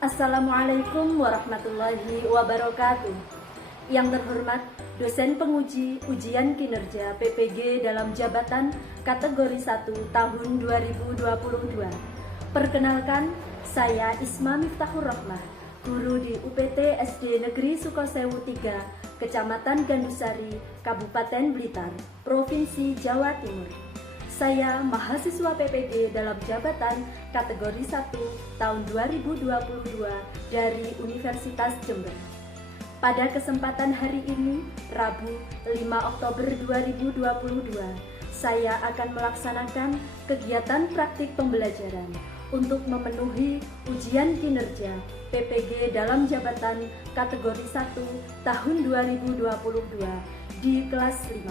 Assalamualaikum warahmatullahi wabarakatuh. Yang terhormat dosen penguji ujian kinerja PPG dalam jabatan kategori 1 tahun 2022. Perkenalkan, saya Isma Miftahur Rahmah, guru di UPT SD Negeri Sukosewu 3, Kecamatan Gandusari, Kabupaten Blitar, Provinsi Jawa Timur. Saya mahasiswa PPG dalam jabatan kategori 1 tahun 2022 dari Universitas Jember. Pada kesempatan hari ini, Rabu 5 Oktober 2022, saya akan melaksanakan kegiatan praktik pembelajaran untuk memenuhi ujian kinerja PPG dalam jabatan kategori 1 tahun 2022 di kelas 5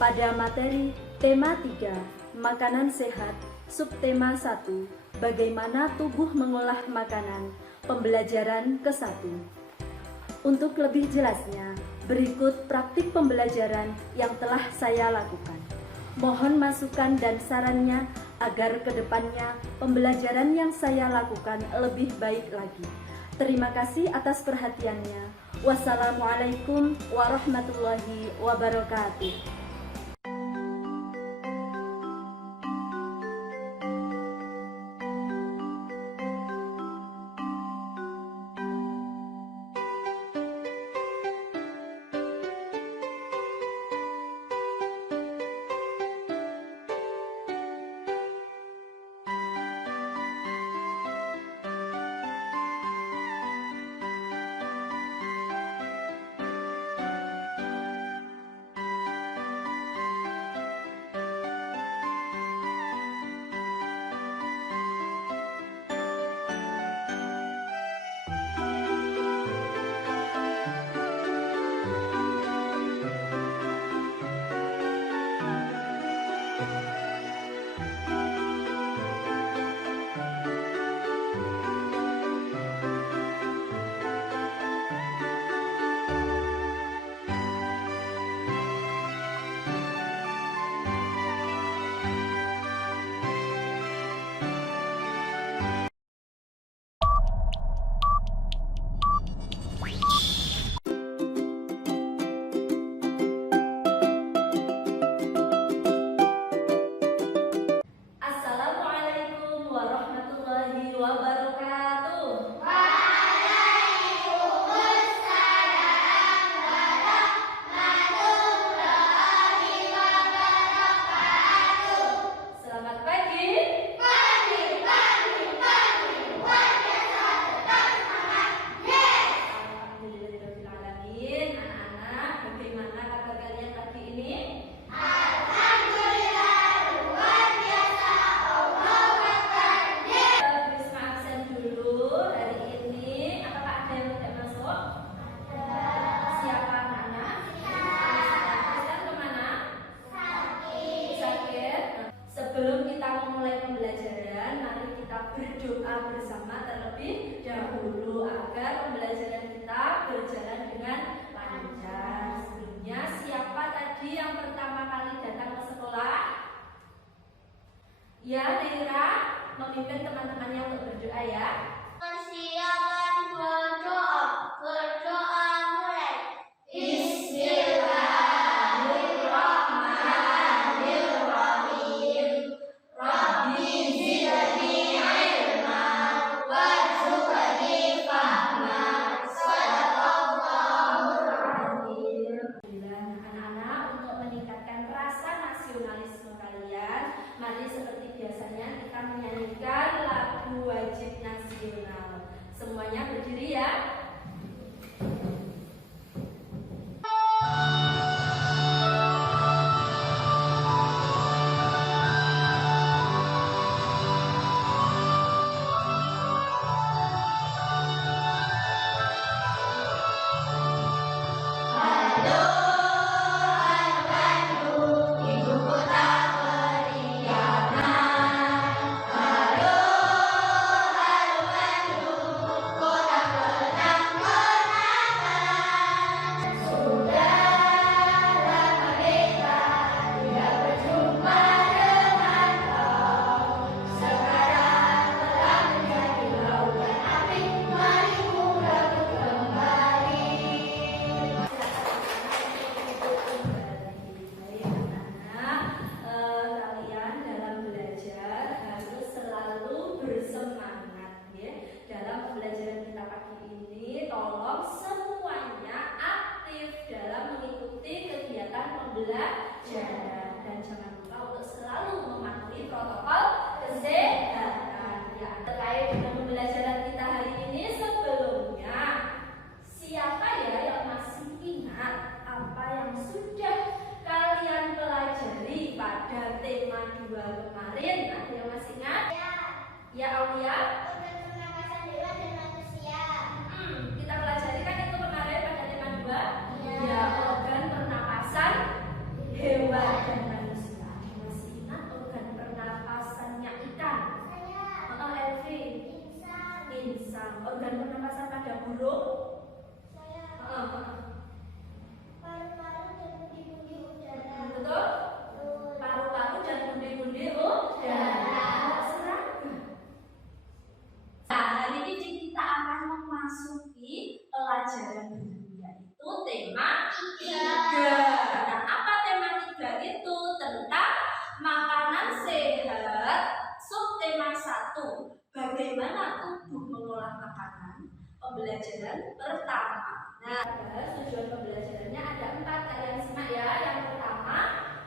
pada materi tema 3 Makanan Sehat, subtema 1, Bagaimana Tubuh Mengolah Makanan, pembelajaran ke-1. Untuk lebih jelasnya, berikut praktik pembelajaran yang telah saya lakukan. Mohon masukan dan sarannya agar kedepannya pembelajaran yang saya lakukan lebih baik lagi. Terima kasih atas perhatiannya. Wassalamualaikum warahmatullahi wabarakatuh. Assalamualaikum warahmatullahi wabarakatuh. Selamat pagi. Alhamdulillahirrahmanirrahim. Anak-anak, bagaimana kabar kalian pagi ini? Risma absen dulu hari ini. Apakah ada yang tidak masuk? Siapa anak-anak? Absen kemana? Sakit. Sebelum kita memulai pembelajaran, mari kita berdoa bersama terlebih dahulu agar pembelajaran kita berjalan dengan lancar. Sebelumnya, siapa tadi yang pertama kali datang ke sekolah? Ya, Neira, memimpin teman-temannya untuk berdoa ya. Persiapan berdoa. Berdoa mulai. Bismillahirrahmanirrahim. Rabbi zidni ilma warzuqni fahma. Shadaqallahul adzim. Anak-anak, untuk meningkatkan rasa nasionalisme kalian, mari seperti biasanya kita menyanyikan lagu wajib nasional. Semuanya berdiri ya. Ibu kota periangan. Halo, Bandung, kota kenangan. Isam. Organ pernapasan pada burung? Saya Heeh. paru-paru dan pundi-pundi udara. Betul? Paru-paru dan pundi-pundi udara. Serangga. Nah, hari ini kita akan memasuki pelajaran baru, yaitu tema 3. Nah, apa tema 3 itu? Tentang makanan sehat. Subtema 1, bagaimana tubuh mengolah makanan. Pembelajaran pertama. Nah, tujuan pembelajarannya ada 4, kalian simak ya. Yang pertama,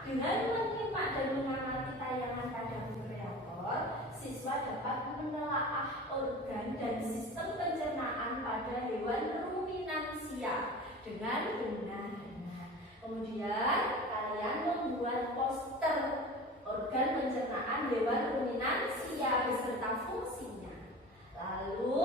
dengan menyimak dan mengamati tayangan pada kreator, siswa dapat menelaah organ dan sistem pencernaan pada hewan ruminansia dengan benar. Kemudian kalian membuat poster organ pencernaan hewan ruminansia beserta fungsinya. Lalu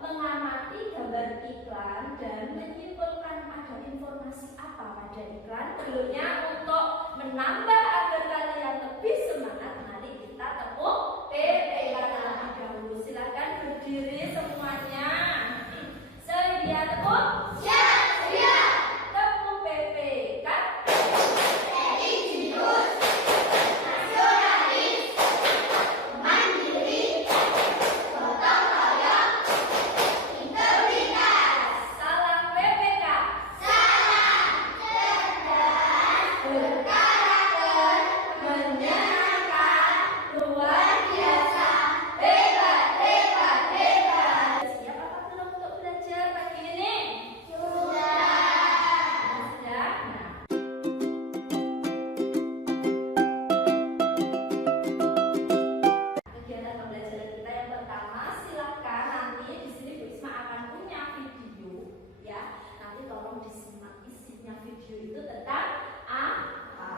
mengamati gambar iklan dan menyimpulkan ada informasi apa pada iklan. Sebelumnya untuk menambah agar kalian lebih semangat, mari kita tepuk PP terlebih dahulu. Silakan berdiri semuanya. Sedia tepuk? Siap. Tepuk PP kan? Religius, nasionalis, mandiri, gotong royong, integritas. Salam PPK. Salam cerdas, berkarakter, menyenangkan, luar biasa, hebat. Siap apa belum untuk belajar pagi ini? Sudah. Sudah. Nah, kegiatan pembelajaran kita yang pertama, silakan nanti di sini Bu Isma akan punya video, ya. Nanti tolong disimak isinya video itu tentang apa.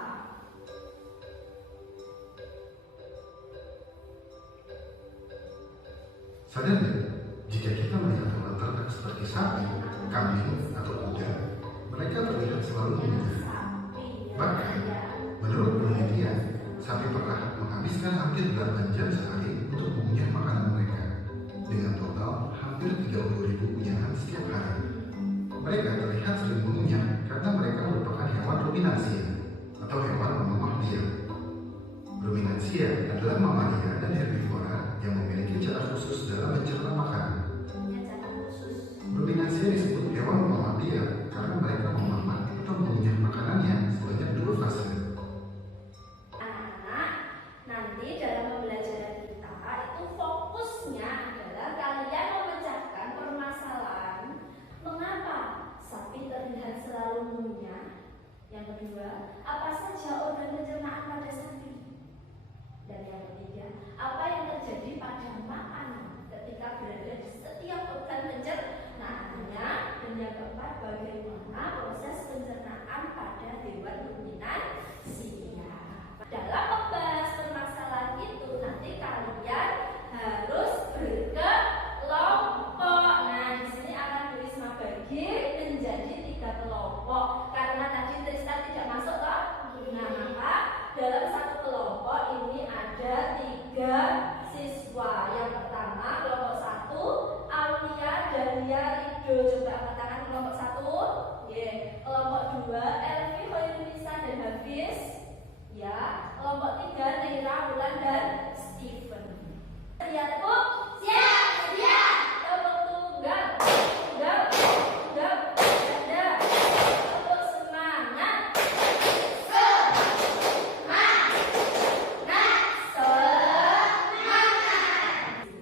Sadar nggak, jika kita melihat hewan ternak seperti sapi, kambing, atau kuda, mereka terlihat selalu mengejar. Bahkan, menurut penelitian, sapi pernah menghabiskan hampir 8 jam sehari untuk mengunyah makanan mereka, dengan total hampir 30.000 unyahan setiap hari. Mereka terlihat sering mengunyah karena mereka merupakan hewan ruminansia, atau hewan memamah biak. Ruminansia adalah mamalia dan herbivora yang memiliki cara khusus dalam mencerna makanan. Punya cara khusus. Ruminansia disebut hewan memamah biak karena mereka memamah atau mengunyah makanannya sebanyak 2 fase. Anak-anak, nanti dalam pembelajaran kita itu fokusnya adalah kalian memecahkan permasalahan mengapa sapi terlihat selalu mengunyah. Yang kedua, apa saja organ pencernaan pada sapi. Dan yang ketiga, apa yang terjadi pada makanan ketika berada di setiap organ pencernaannya. Dan yang keempat, bagaimana proses pencernaan pada hewan ruminansia. Dalam membahas permasalahan itu, nanti kalian harus berkelompok. Nah, di sini akan Bu Isma bagi menjadi 3 kelompok. Karena tadi Tristan tidak masuk toh? Nah, maka dalam satu kelompok ini ada 3 siswa. Yang pertama kelompok 1, Aulia, Dahlia, Rido. Coba angkat tangan kelompok 1. Kelompok 2, Elvi, Hoirunisa, dan Hafiz. Ya. Kelompok 3, Neira, Wulan, dan Steven. Lihat Bu. Siap. Tepuk tunggal. Ada. Tepuk semangat.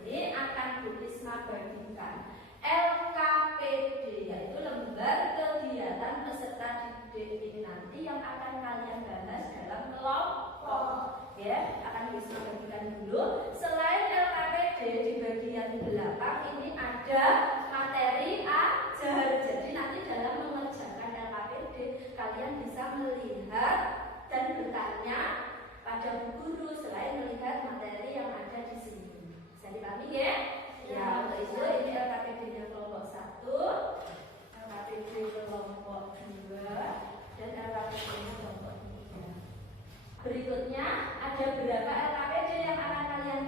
Ini akan Bu Risma bagikan LKPD, yaitu lembar kegiatan peserta didik ini nanti yang akan kalian bahas dalam kelompok. Ya, akan Bu Risma bagikan dulu. Selain LKPD di bagian belakang ini ada materi ajar. Jadi nanti dalam mengerjakan LKPD kalian bisa melihat dan bertanya pada Bu Guru selain melihat materi yang ada di sini. Bisa dipahami ya? Ya, untuk itu ini LKPD-nya kelompok 1, LKPD kelompok 2, dan LKPD kelompok 3. Berikutnya ada berapa LKPD yang akan kalian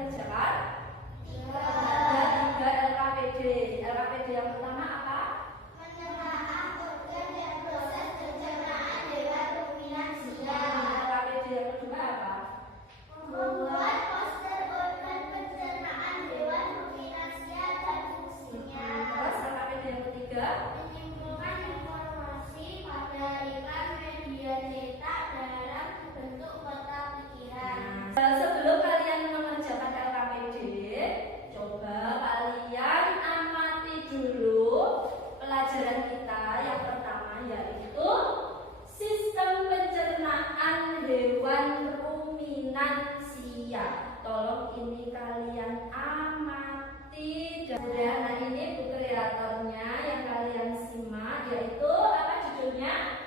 Ya, nah ini buku kreatornya yang kalian simak, yaitu apa judulnya?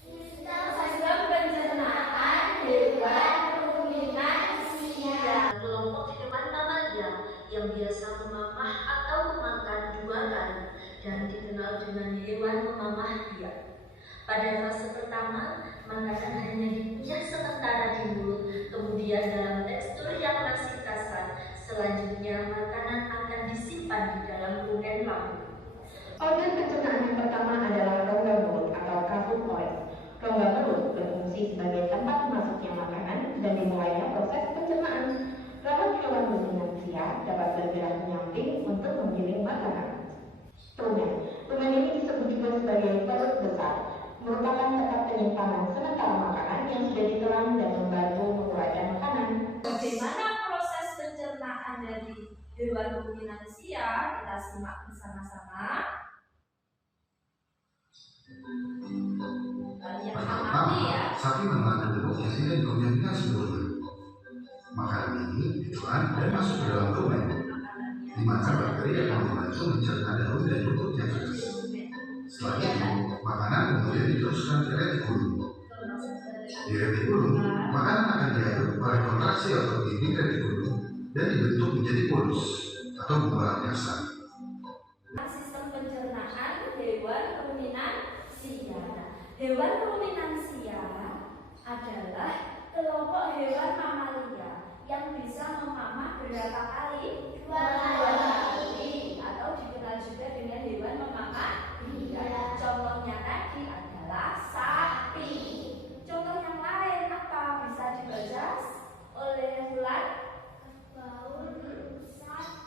Sistem pencernaan hewan ruminansia. Kelompok hewan mamalia yang biasa memamah atau memakan dua kali dan dikenal dengan hewan memamah diam. Pada fase pertama, makanan hanya dikunyah sementara di mulut, kemudian dalam tekstur yang masih kasar. Selanjutnya, makanan akan disimpan di dalam rumen lambung. Organ pencernaan yang pertama adalah rongga mulut atau kafukoid. Rongga mulut berfungsi sebagai tempat masuknya makanan dan dimulainya proses pencernaan. Rahang hewan ruminansia dapat bergerak menyamping untuk memgiling makanan. Rumen. Rumen ini disebut juga sebagai perut besar, merupakan tempat penyimpanan sementara makanan yang sudah ditelan dan membantu mengeluarkan makanan. Bagaimana proses pencernaan dari hewan ruminansia? Kita simak bersama-sama. Kalian amati ya. Sapi mengeluarkan bobotnya tidak dikonjamnya seluruhnya. Makanan ini ditelan dan masuk ke dalam rumen, di mana bakteri akan membantu mencerna daun dan rumput yang keras. Setelah itu, makanan kemudian diteruskan ke retikulum. Di retikulum, makanan akan diaduk oleh kontraksi otot dinding retikulum dan dibentuk menjadi polus atau gumpalan kasar. Sistem pencernaan hewan ruminansia. Hewan ruminansia adalah kelompok hewan mamalia yang bisa memamah berapa kali? Dua kali. Atau dikenal juga dengan hewan memamah diam. Contohnya tadi adalah sapi. Contoh yang lain apa? Bisa dibaca oleh Bulan?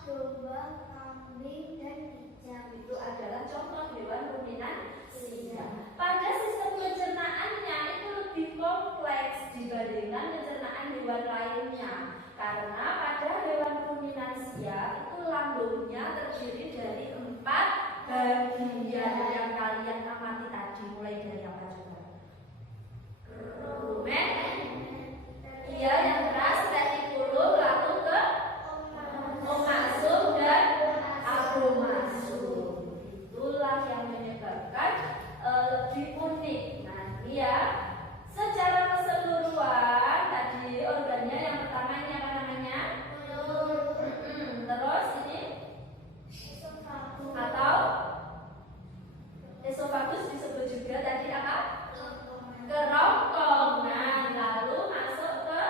Domba, kambing, dan ikan. Itu adalah contoh hewan ruminansia. Pada sistem pencernaannya itu lebih kompleks dibandingkan pencernaan hewan lainnya, karena pada hewan ruminansia itu lambungnya terdiri dari 4 bagian yang kalian amati tadi. Mulai dari apa coba? Rumen, dia yang keras, retikulum, lalu ke omasum dan akromasum. Itulah yang menyebabkan lebih unik. Nah, ya, secara keseluruhan tadi organnya yang pertama ini apa namanya? Terus ini atau esofagus disebut juga tadi apa? Kerongkongan. Lalu masuk ke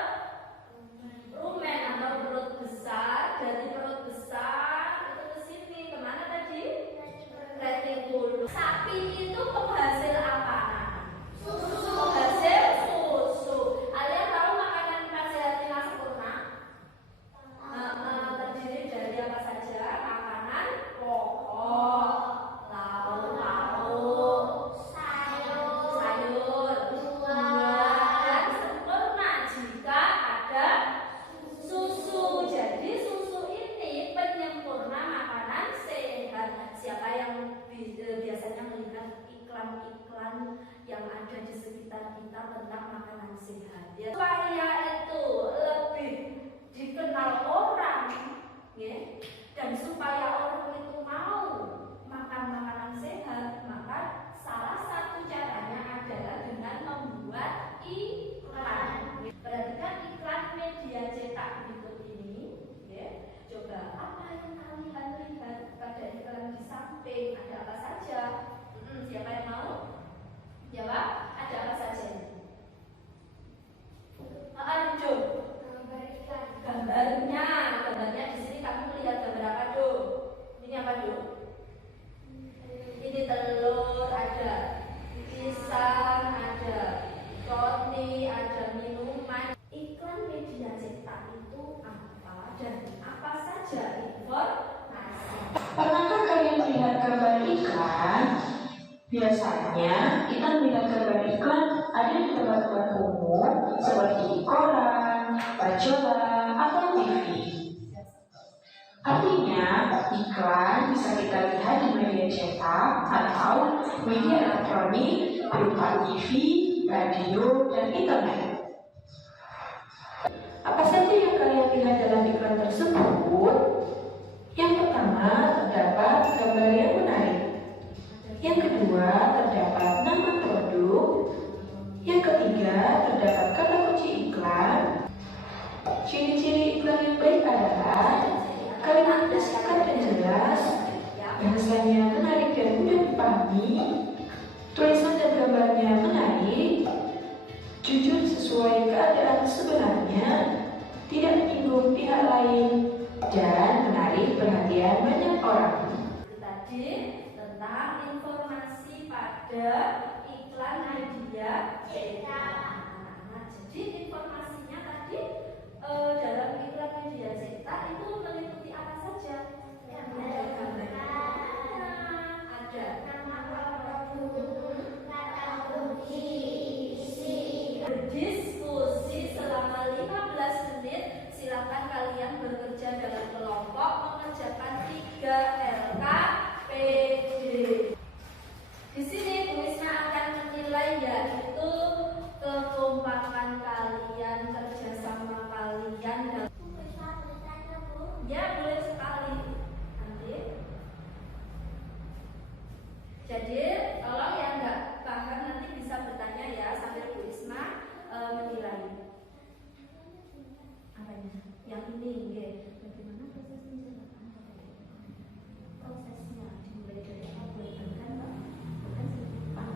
rumen atau perut besar. Dari perut besar itu ke sini kemana tadi? Retikulum. Sapi itu penghasil apa? Penghasil susu. Kalian tahu makanan Pancasila sempurna? Terdiri dari apa saja? Makanan pokok, lauk-lauk, sayur, buah, dan sempurna jika ada susu. Jadi susu ini penyempurna makanan sehat. Siapa yang biasanya melihat iklan-iklan yang ada di sekitar kita tentang makanan sehat, ya, supaya itu lebih dikenal orang, ya, dan supaya orang itu mau makan makanan sehat, maka salah satu caranya adalah dengan membuat iklan. Perhatikan iklan media cetak berikut ini, ya. Coba apa yang kalian lihat pada iklan di samping? Ada apa saja? Siapa yang mau jawab? Ada apa saja? Jom. Gambarnya di sini kamu melihat gambar apa, Do? Ini apa, Do? Ini telur, ada pisang, ada roti, ada minuman. Iklan media cetak itu apa dan apa saja informasi? Pernahkah kalian melihat gambar iklan? Biasanya kita melihat gambar iklan ada di tempat-tempat umum seperti koran, majalah, atau TV. Artinya, iklan bisa kita lihat di media cetak atau media elektronik berupa TV, radio, dan internet. Apa saja yang kalian lihat dalam iklan tersebut? Yang pertama, terdapat gambar yang menarik. Yang kedua, terdapat nama produk. Yang ketiga, terdapat kata kunci iklan. Ciri-ciri iklan yang baik adalah kalimatnya singkat dan jelas, bahasanya menarik dan mudah dipahami, tulisan dan gambarnya menarik, jujur sesuai keadaan sebenarnya, tidak menyinggung pihak lain, dan menarik perhatian banyak orang. Tadi tentang informasi pada iklan media cetak. Nah, jadi informasinya tadi dalam iklan media cetak itu meliputi apa saja? Ada gambarnya, ada nama produk, kata kunci, isi. Berdiskusi selama 15 menit. Silakan kalian bekerja dalam kelompok mengerjakan 3 LKPD. Di sini Bu Isna akan menilai yaitu kekompakan kalian, kerjasama kalian. Ya, boleh sekali. Nanti. Jadi kalau yang nggak paham nanti bisa bertanya ya sambil Bu Isma menilai. Apanya? Yang ini, ya. Bagaimana prosesnya? Prosesnya dimulai dari apa? Bukan simpan.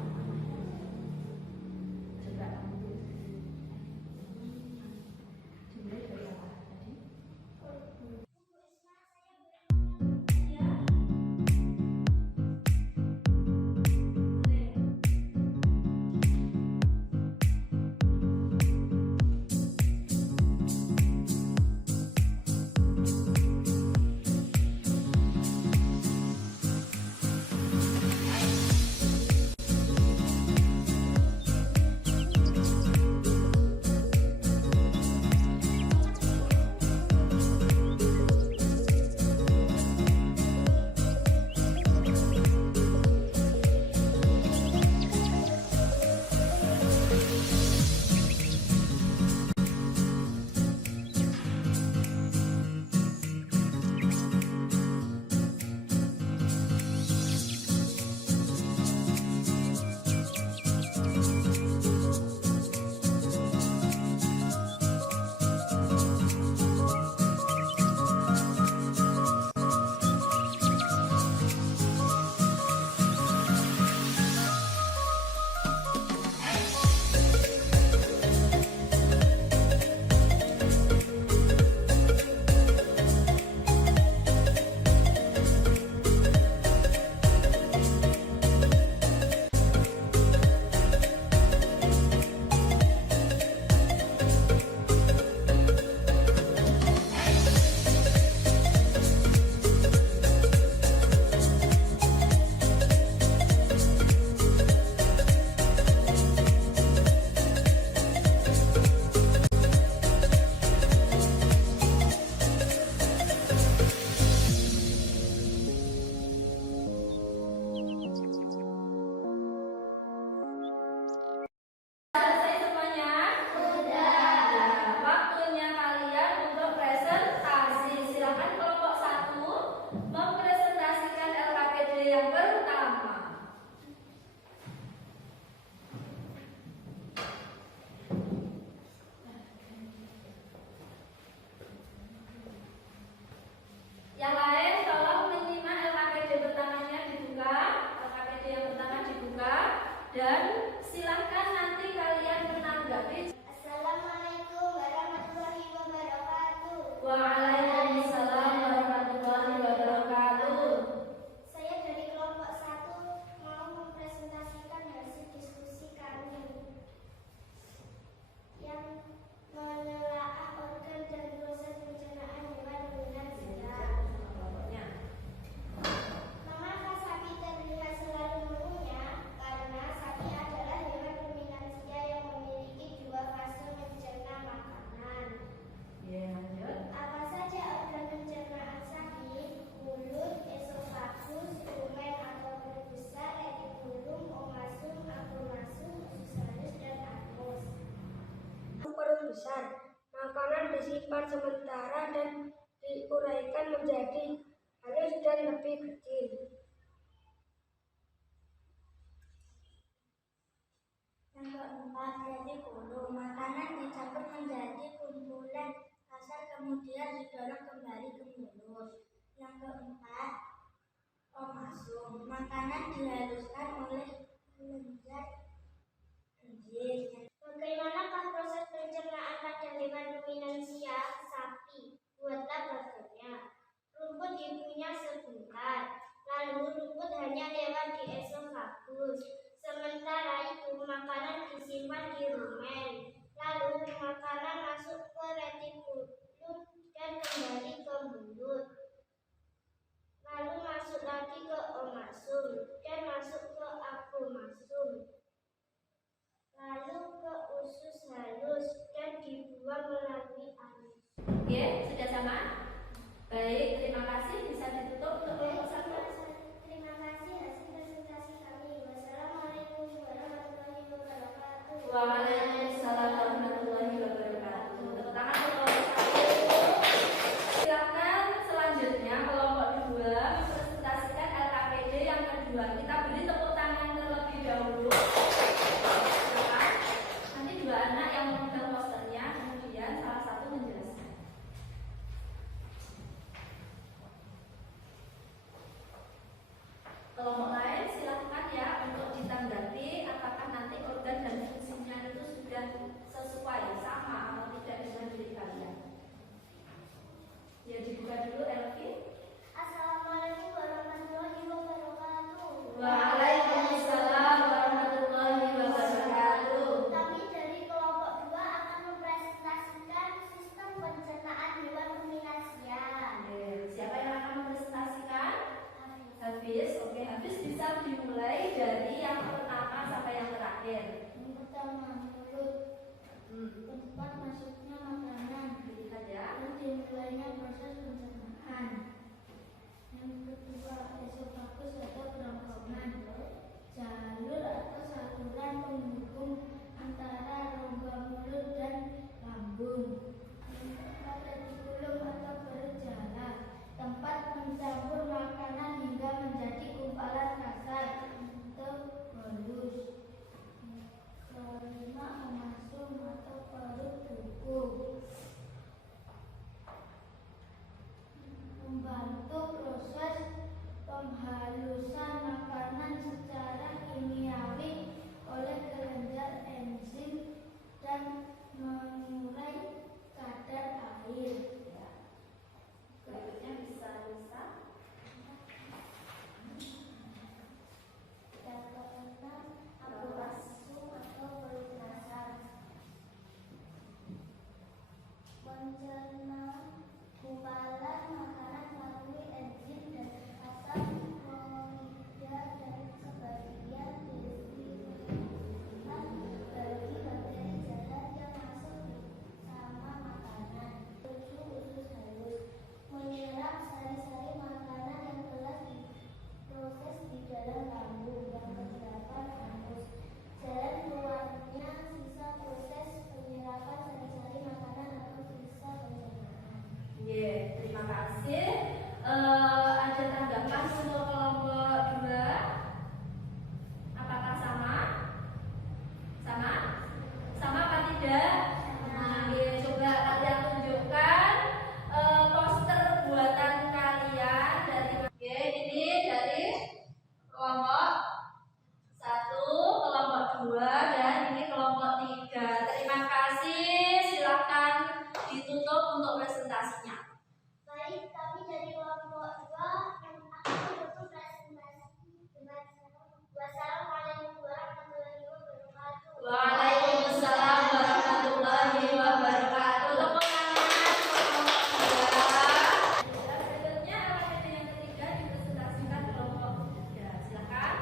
Coba kamu dimulai dari apa tadi? Makanan dihaluskan oleh kelenjar enzim. Bagaimanakah proses pencernaan pada hewan ruminansia sapi? Buatlah grafiknya. Rumput dikunyah sebentar, lalu rumput hanya lewat di esofagus. Sementara itu makanan disimpan di rumen, lalu makanan masuk ke retikulum dan kembali ke mulut, lalu masuk lagi ke omasum dan masuk ke apomasum, lalu ke usus halus dan dibuang melalui anus. Oke, sudah sama? Baik, terima kasih. Bisa ditutup untuk kelompok satu. Terima kasih hasil presentasi kami. Wassalamualaikum warahmatullahi wabarakatuh. Waalaikumsalam warahmatullahi wabarakatuh. Tepuk tangan untuk kelompok satu. Silakan selanjutnya kelompok dua mempresentasikan LKPD yang kedua. Kita beri tepuk tangan terlebih dahulu. Silakan. Nanti dua anak yang memegang posternya, kemudian salah satu menjelaskan. Kelompok lain silahkan ya untuk ditanggapi apakah nanti organ dan fungsinya itu sudah sesuai sama atau tidak dengan diri kalian. Ya, dibuka dulu Elvi. Assalamualaikum warahmatullahi wabarakatuh. Waalaikumsalam warahmatullahi wabarakatuh. Kami dari kelompok 2 akan mempresentasikan sistem pencernaan hewan ruminansia. Siapa yang akan mempresentasikan? Hafiz. Oke, Hafiz bisa dimulai dari yang pertama sampai yang terakhir. Yang pertama, mulut. Tempat masuknya makanan. Lihat ya. Dan dimulainya proses pencernaan. Yang kedua, esofagus atau kerongkongan. Jalur atau saluran penghubung antara rongga mulut dan lambung. Yang keempat, retikulum atau perut jala. Tempat mencampur makanan hingga menjadi gumpalan kasar atau halus. Kelima, omasum atau perut buku. Membantu proses penghalusan makanan secara kimiawi oleh kelenjar enzim dan mengurai kadar air. Berikutnya bisa Lisa. Yang keenam, apomasum atau perut nasal. Mencerna gumpalan makanan melalui enzim dan asam chlorida dan sebagian desirat bagi bakteri jahat yang masuk sama makanan. 7. Usus halus menyerap sari-sari makanan yang telah diproses di dalam lambung. Yang ke-8, anus jalan keluarnya sisa proses penyerapan sari-sari makanan atau sisa pencernaan. Terima kasih. Ada tanggapan untuk kelompok 2? Apakah sama? Sama? Sama apa tidak? Coba kalian tunjukkan poster buatan kalian dari. Ini dari kelompok 1, kelompok 2, dan ini kelompok 3. Terima kasih. Silakan ditutup untuk presentasinya. Baik, kami dari kelompok 2 akan menutup presentasi dengan wassalamualaikum warahmatullahi wabarakatuh. Waalaikumsalam warahmatullahi wabarakatuh. Tepuk tangan kelompok 2. Berikutnya LKPD yang ketiga dipresentasikan kelompok 3. Silakan.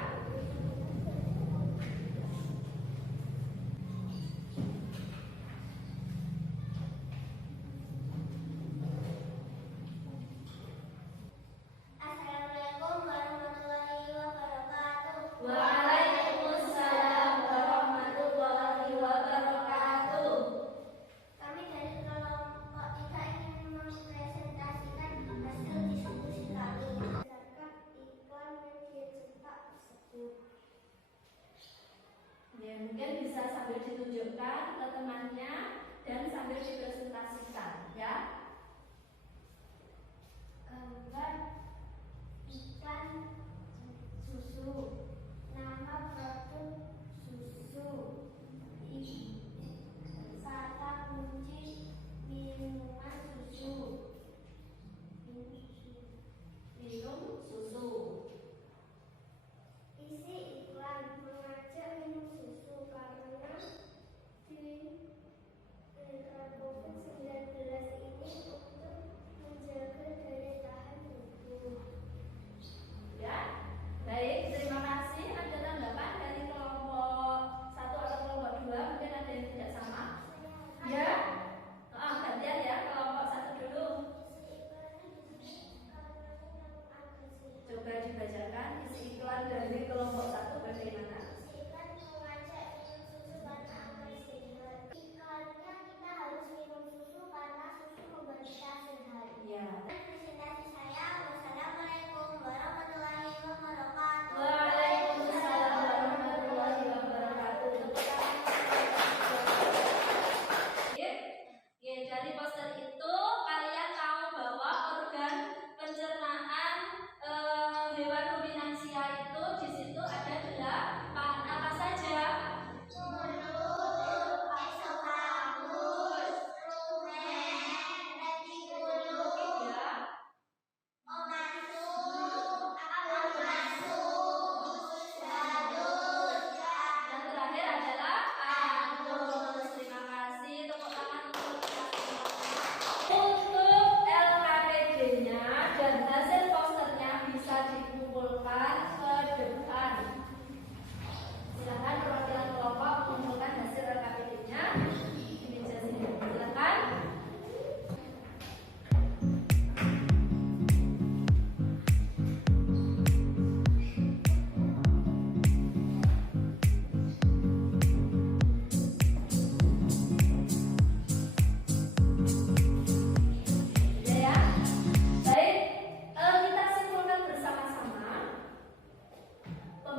Assalamualaikum warahmatullahi wabarakatuh. Waalaikumsalam warahmatullahi wabarakatuh. Kami dari kelompok 3 ingin mempresentasikan hasil diskusi kami berdasarkan iklan media cetak tersebut. Mungkin bisa sambil ditunjukkan ke temannya dan sambil dipresentasikan ya. Gambar ikan susu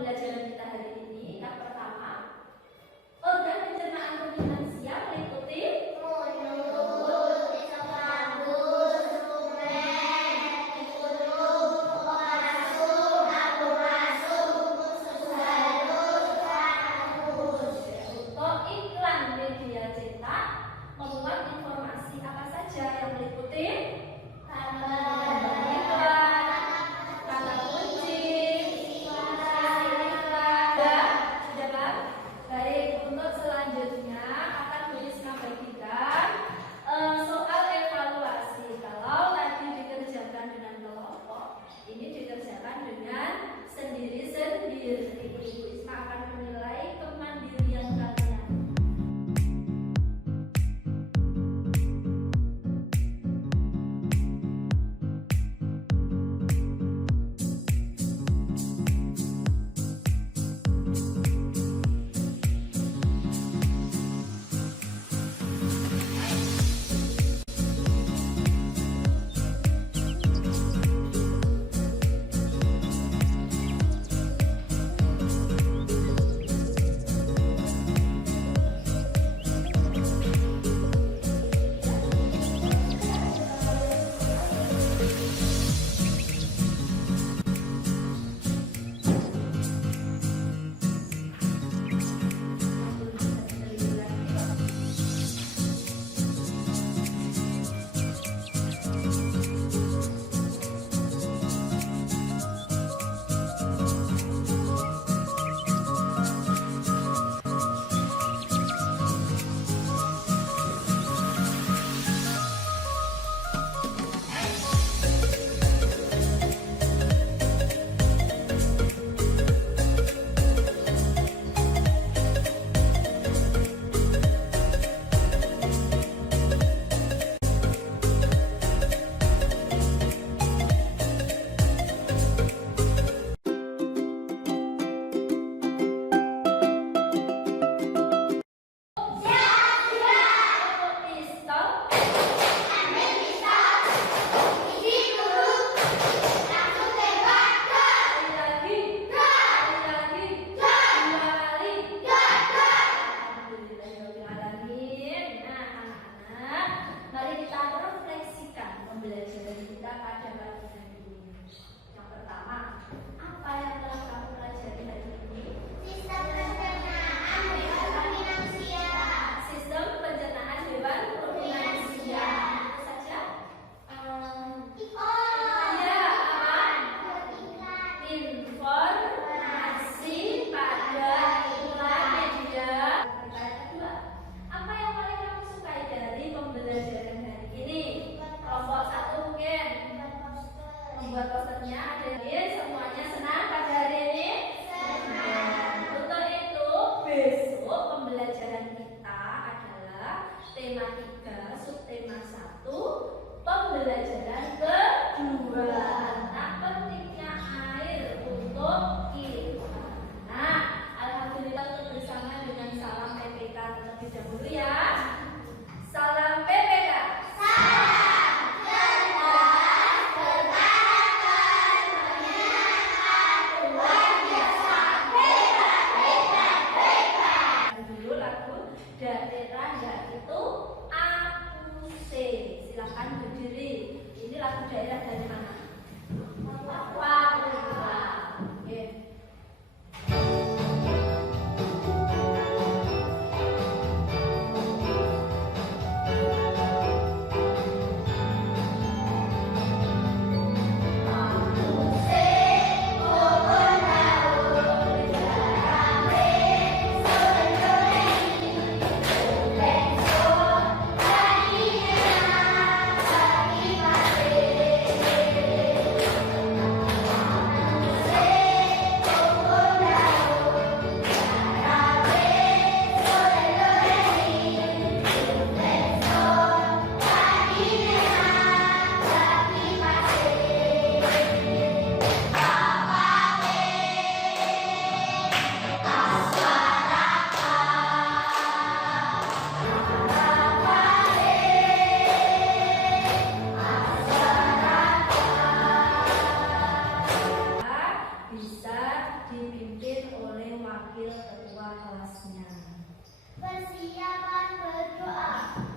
pembelajaran kita hari ini. Yang pertama, organ pencernaan ruminansia meliputi mulut, esophagus, rumen, mulut, masuk, aku masuk, usus halus, halus. Untuk iklan media cetak memuat informasi apa saja yang meliputi Kabar iklan, kata kunci, isi iklan, alasnya. Persiapan berdoa.